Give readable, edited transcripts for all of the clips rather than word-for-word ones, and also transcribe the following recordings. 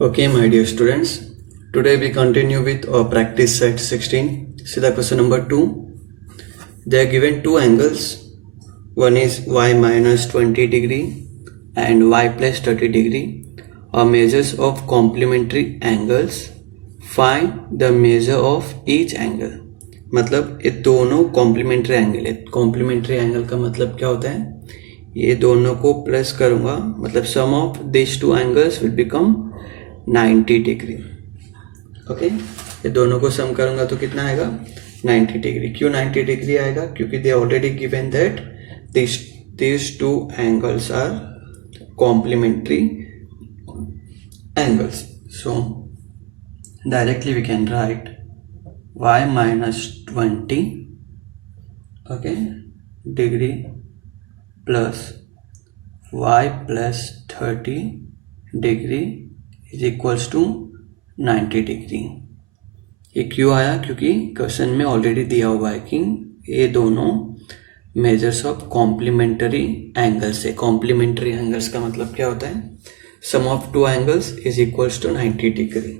Okay, my dear students, today we continue with our practice set 16. See the question number 2. They are given two angles. One is y minus 20 degree and y plus 30 degree are measures of complementary angles. Find the measure of each angle. मतलब ये दोनों complementary angle है. Complementary angle का मतलब क्या होता है? ये दोनों को प्लस करूंगा, मतलब sum of this two angles will become 90 degree. Okay, ये दोनों को सम करूंगा तो कितना आएगा? 90 डिग्री. क्यों 90 डिग्री आएगा? क्योंकि they already given that these two angles are complementary angles. So directly we can write y minus 20 okay degree plus y plus 30 degree is equals to 90 degree. ये क्यों आया? क्योंकि क्वेश्चन में ऑलरेडी दिया हुआ है कि ये दोनों मेजर्स ऑफ कॉम्प्लीमेंट्री एंगल्स है. कॉम्प्लीमेंट्री एंगल्स का मतलब क्या होता है? Sum of two angles is equals to 90 degree.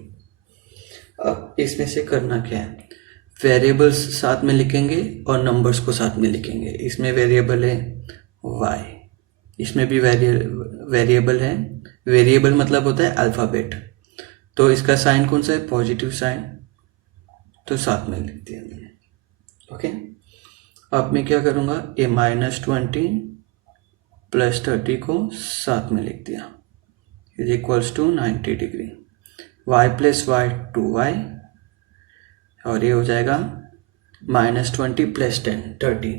अब इसमें से करना क्या है? वेरिएबल्स साथ में लिखेंगे और नंबर्स को साथ में लिखेंगे. इसमें वेरिएबल है y, इसमें भी वेरिएबल है. वेरिएबल मतलब होता है अल्फ़ाबेट, तो इसका साइन कौन सा है? पॉजिटिव साइन, तो साथ में लिख दिया मैंने. ओके, अब मैं क्या करूँगा? ये -20 प्लस 30 को साथ में लिख दिया is equals to 90 degree. y plus y 2y और ये हो जाएगा -20 प्लस 10 30.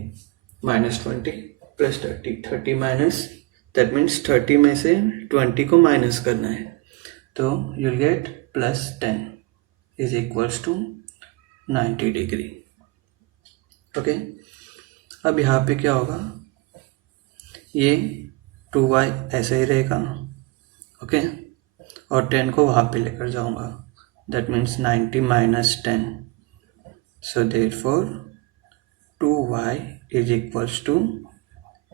-20 प्लस 30 माइनस, दैट मीन्स 30 में से 20 को माइनस करना है, तो you'll get plus 10 is equals to 90 degree. Okay, अब यहाँ पे क्या होगा? ये 2y ऐसे ही रहेगा. ओके, और 10 को वहाँ पे लेकर जाऊँगा, that means 90 minus 10, so therefore 2y is equals to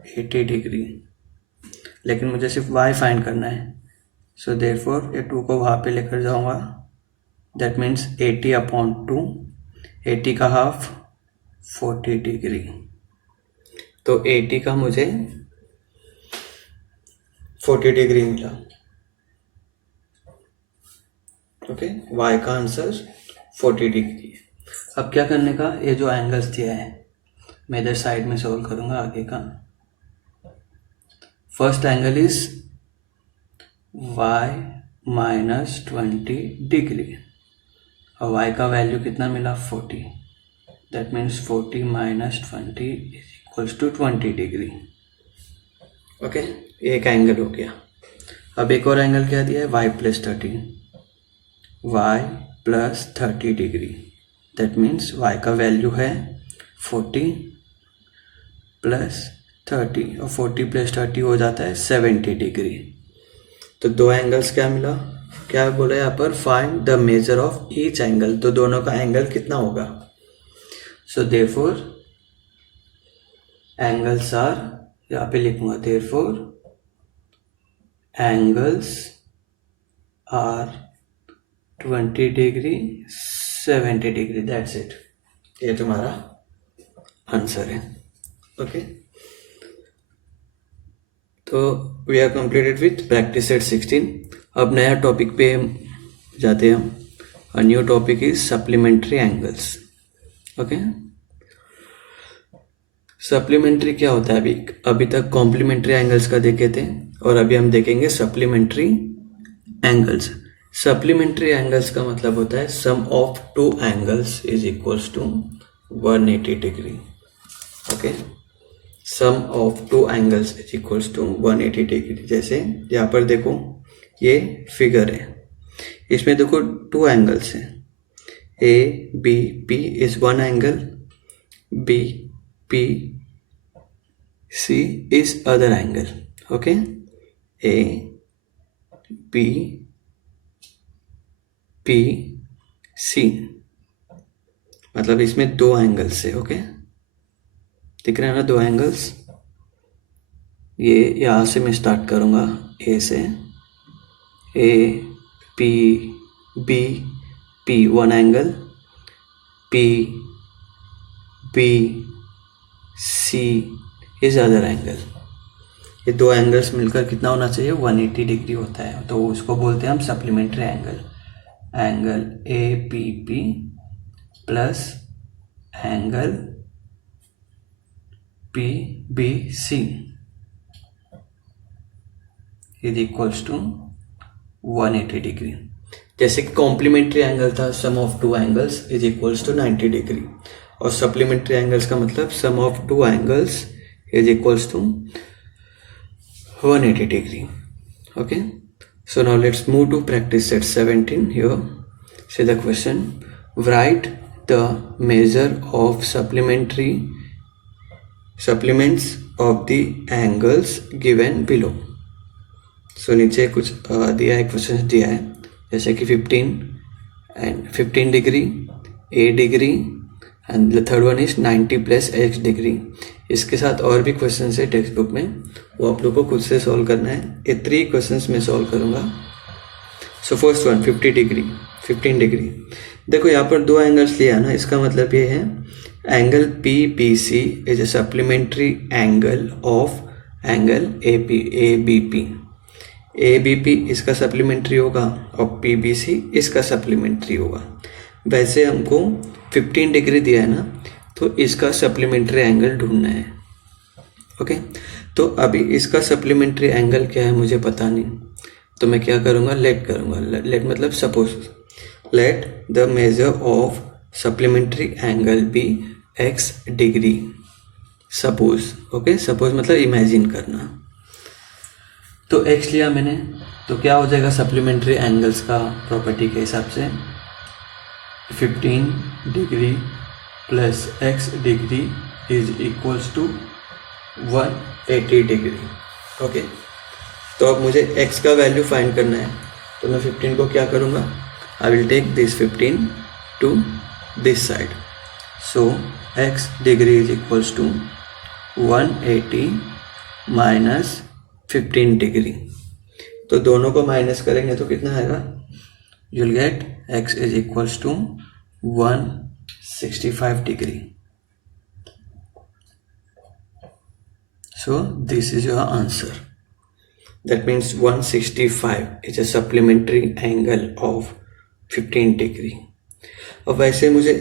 80 degree. लेकिन मुझे सिर्फ y फाइंड करना है, सो देयरफॉर ये 2 को वहाँ पे लेकर जाऊँगा, दैट मीन्स 80/2, 80 का हाफ 40 डिग्री. तो 80 का मुझे 40 डिग्री मिला. ओके, y का आंसर 40 डिग्री है. अब क्या करने का? ये जो एंगल्स दिया है मैं इधर साइड में सोल्व करूँगा आगे का. First angle is y minus 20 degree और y का वैल्यू कितना मिला? 40. That means 40 minus 20 is equals to 20 degree. Okay, एक एंगल हो गया. अब एक और एंगल क्या दिया है? y plus 30, y plus 30 degree. That means y का वैल्यू है 40 प्लस 30 और 40 प्लस 30 हो जाता है 70 डिग्री. तो दो एंगल्स क्या मिला? क्या बोला यहाँ पर? Find the measure of each angle. तो दोनों का एंगल कितना होगा? सो देयरफॉर एंगल्स आर, यहाँ पे लिखूंगा, therefore angles are 20 degree 70 degree. That's it. ये तुम्हारा आंसर है. ओके, तो we are completed with practice set 16. अब नया टॉपिक पे जाते हैं हम. A new topic is supplementary angles. Okay, supplementary क्या होता है? अभी तक कॉम्प्लीमेंट्री एंगल्स का देखे थे और अभी हम देखेंगे सप्लीमेंट्री एंगल्स. सप्लीमेंट्री एंगल्स का मतलब होता है sum of two angles is equals to 180 degree. Okay, sum of two angles is equals to 180 degree. जैसे यहाँ पर देखो, ये फिगर है, इसमें देखो टू एंगल्स हैं. A B P is one angle, B P C is other angle. Okay, A B P C, मतलब इसमें दो एंगल्स है. ओके, दिख रहे हैं ना दो एंगल्स। ये यहाँ से मैं स्टार्ट करूँगा, ए से, A P B P one angle, P B C is other angle. ये दो एंगल्स मिलकर कितना होना चाहिए, 180 डिग्री होता है, तो उसको बोलते हैं हम supplementary angle. Angle A P P plus angle P B C is equals to 180 degree. जैसे कि कॉम्प्लीमेंट्री एंगल था sum of two angles is equals to 90 degree, और सप्लीमेंट्री एंगल्स का मतलब sum of two angles is equals to 180 degree. Okay, so now let's move to practice set 17. Here, say the question: write the measure of supplements of the angles given below. So नीचे कुछ दिया है, question दिया है, जैसे कि 15 degree, 8 degree and the third one is 90 plus x degree. इसके साथ और भी क्वेश्चन है टेक्स्ट बुक में, वो आप लोग को खुद से सॉल्व करना है। ये 3 क्वेश्चंस में सॉल्व करूँगा। So first one 15 degree. देखो यहाँ पर दो एंगल्स लिया ना, इसका मतलब ये है angle P B C is a supplementary angle of angle A B P. A B P इसका सप्लीमेंट्री होगा और पी बी सी इसका सप्लीमेंट्री होगा। वैसे हमको 15 डिग्री दिया है ना, तो इसका सप्लीमेंट्री एंगल ढूंढना है। ओके, तो अभी इसका सप्लीमेंट्री एंगल क्या है मुझे पता नहीं, तो मैं क्या करूँगा, लेट करूँगा। लेट मतलब suppose, let the measure of supplementary angle be x degree. Suppose, okay, suppose मतलब इमेजिन करना। तो x लिया मैंने, तो क्या हो जाएगा सप्लीमेंट्री एंगल्स का प्रॉपर्टी के हिसाब से 15 degree plus x degree is equals to 180 degree. Okay, तो अब मुझे x का वैल्यू फाइंड करना है, तो मैं 15 को क्या करूँगा, I will take this 15 to this side. So x degree is equals to 180 minus 15 degree. तो दोनों को माइनस करेंगे तो कितना आएगा, you will get x is equals to 165 degree. So this is your answer. That means 165 is a supplementary angle of 15 degree. अब वैसे मुझे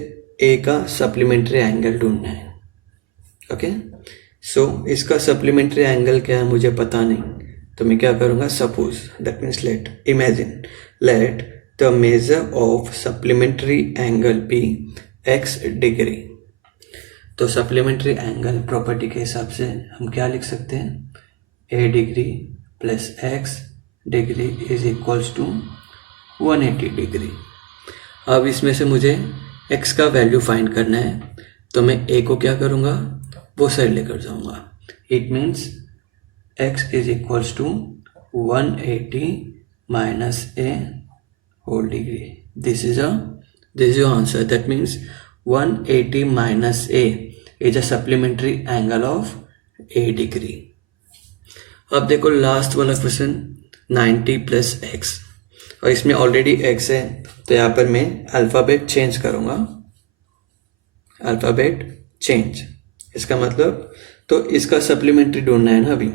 A का सप्लीमेंट्री एंगल ढूंढना है। ओके, सो इसका सप्लीमेंट्री एंगल क्या है मुझे पता नहीं, तो मैं क्या करूँगा, suppose, that means let, imagine, let the measure of supplementary angle be x degree. तो सप्लीमेंट्री एंगल प्रॉपर्टी के हिसाब से हम क्या लिख सकते हैं, a degree plus x degree is equals to 180 degree. अब इसमें से मुझे x का वैल्यू फाइंड करना है, तो मैं a को क्या करूँगा, वो साइड लेकर जाऊँगा। It means x is equals to 180 minus a whole degree. This is your answer. That means 180 minus a is a supplementary angle of a degree. अब देखो लास्ट वाला क्वेश्चन 90 प्लस x, और इसमें ऑलरेडी x है, तो यहाँ पर मैं अल्फ़ाबेट चेंज करूँगा, अल्फ़ाबेट चेंज। इसका मतलब, तो इसका सप्लीमेंट्री ढूंढना है ना अभी।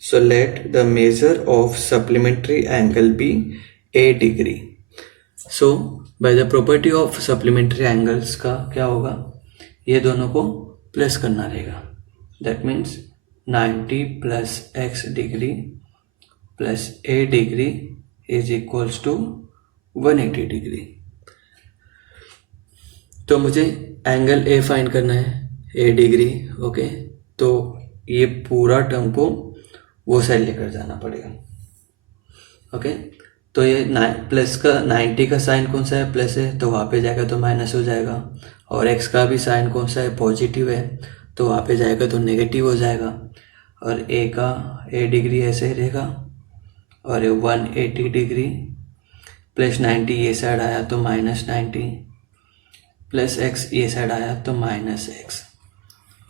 So let the measure of supplementary angle be a degree. So by the property of supplementary angles का क्या होगा, ये दोनों को प्लस करना रहेगा। That means 90 plus x degree plus a degree is equals to 180 degree. तो मुझे एंगल a फाइंड करना है, a डिग्री। ओके, तो ये पूरा टर्म को वो साइड लेकर जाना पड़ेगा। ओके, तो ये प्लस का 90 का साइन कौन सा है, प्लस है, तो वहाँ पे जाएगा तो माइनस हो जाएगा, और x का भी साइन कौन सा है, पॉजिटिव है, तो वहाँ पे जाएगा तो नेगेटिव हो जाएगा, और a डिग्री ऐसे ही रहेगा, और ये 180 डिग्री प्लस 90 ये साइड आया तो माइनस 90, प्लस x ये साइड आया तो minus x।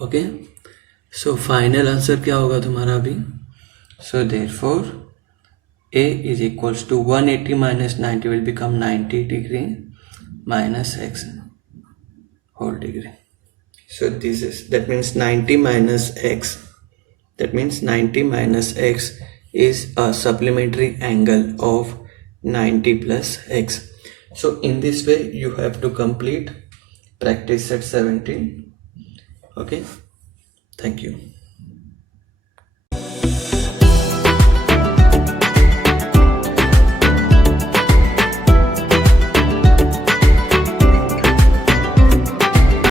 Okay, so final answer क्या होगा तुम्हारा अभी? So therefore a is equals to 180 minus 90 will become 90 degree minus x whole degree. So this is, that means 90 minus x, that means 90 minus x is a supplementary angle of 90 plus x. So in this way you have to complete practice set 17. Okay, thank you.